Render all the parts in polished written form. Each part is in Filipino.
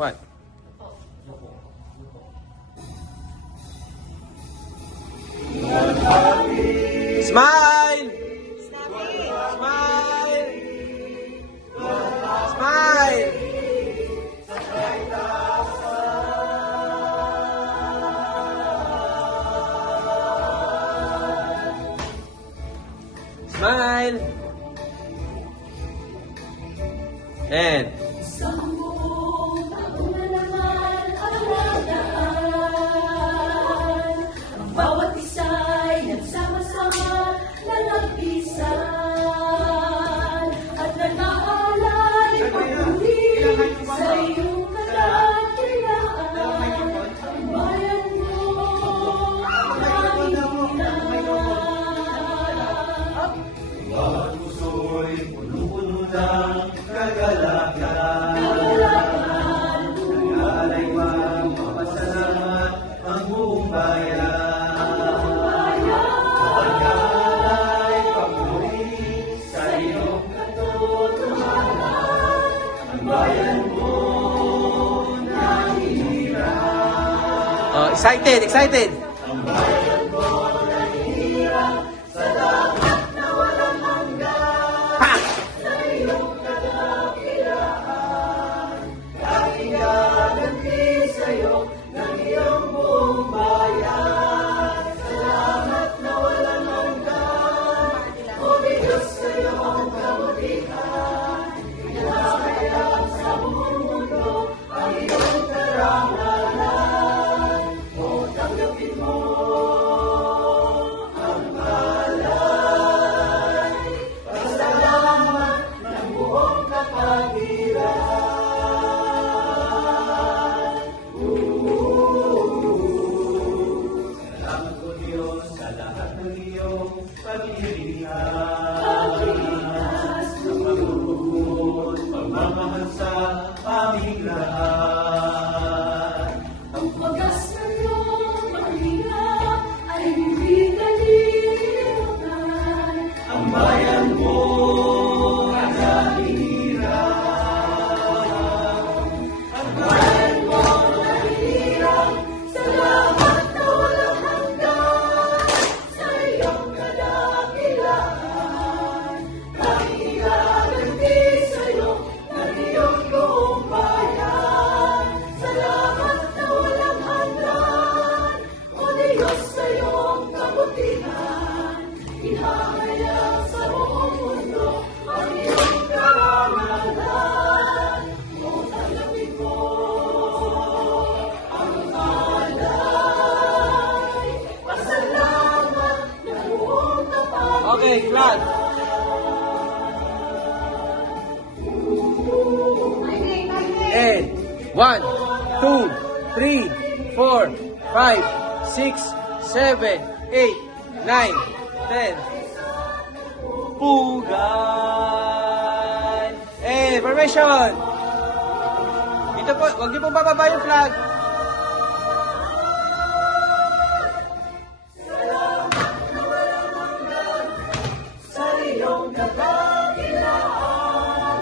What? Smile! Smile! Smile! Smile! And bawat isa'y nagsama-sama na nagpisan at nag-aalay pag-uli sa iyong kadakilaan. Ang bayan mo ang hirap. Bawat puso'y puno-puno ng kagalakan. Nag-aalay magpapasalamat ang buong bayan. Nag-aalay pag-uli sa iyong katotohanan. Ang bayan mo nahihirap. oh, excited, excited. Ang bayan mo nahihirap sa lahat na walang hanggan. Ha! Sa iyong kadakilaan, kahigaganti sa'yo ng iyong buong bayan. Salamat na walang hanggan, o Diyos sa iyong kabutihan. Inahayag sa buong mundo ang iyong karangalan. O tanggapin mo ang palay, pasalamat ng buong kapatiran. Salamat o Diyos sa lahat ng iyong pag-ibigay. Sa pagbubuot, pagmamahal sa aming lahat. Ang wagas na iyong mahirap ay hindi kalilimutan. Ang bayan mo nahihirap. Ang bayan mo nahihirap sa lahat na walang hanggan. Sa iyong kadakilaan, kahigaganti sa'yo ng iyong buong bayan. Salamat na walang hanggan, o Diyos sa iyong kabutihan. Ihahayag sa buong mundo ang iyong karangalan. O tanggapin mo ang alay, pasalamat ng buong kapatiran. Okay, clap. And 1, 2, 3, 4, 5, 6, 7, 8, 9, 10. Pugay! Eh, formation! Dito po, huwag niyo po bababa yung flag. Sa iyong kadakilaan,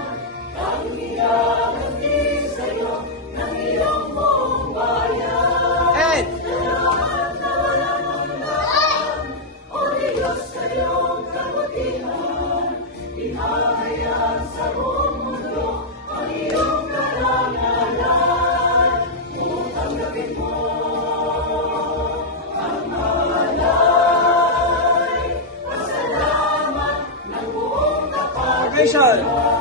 kahigaganti sa'yo ng iyong buong bayan. And Salamat na walang hanggan, o Diyos sa iyong kabutihan. Ihahayag sa buong mundo ang iyong karangalan. O tanggapin mo ang alay, pasalamat ng buong kapatiran. formation!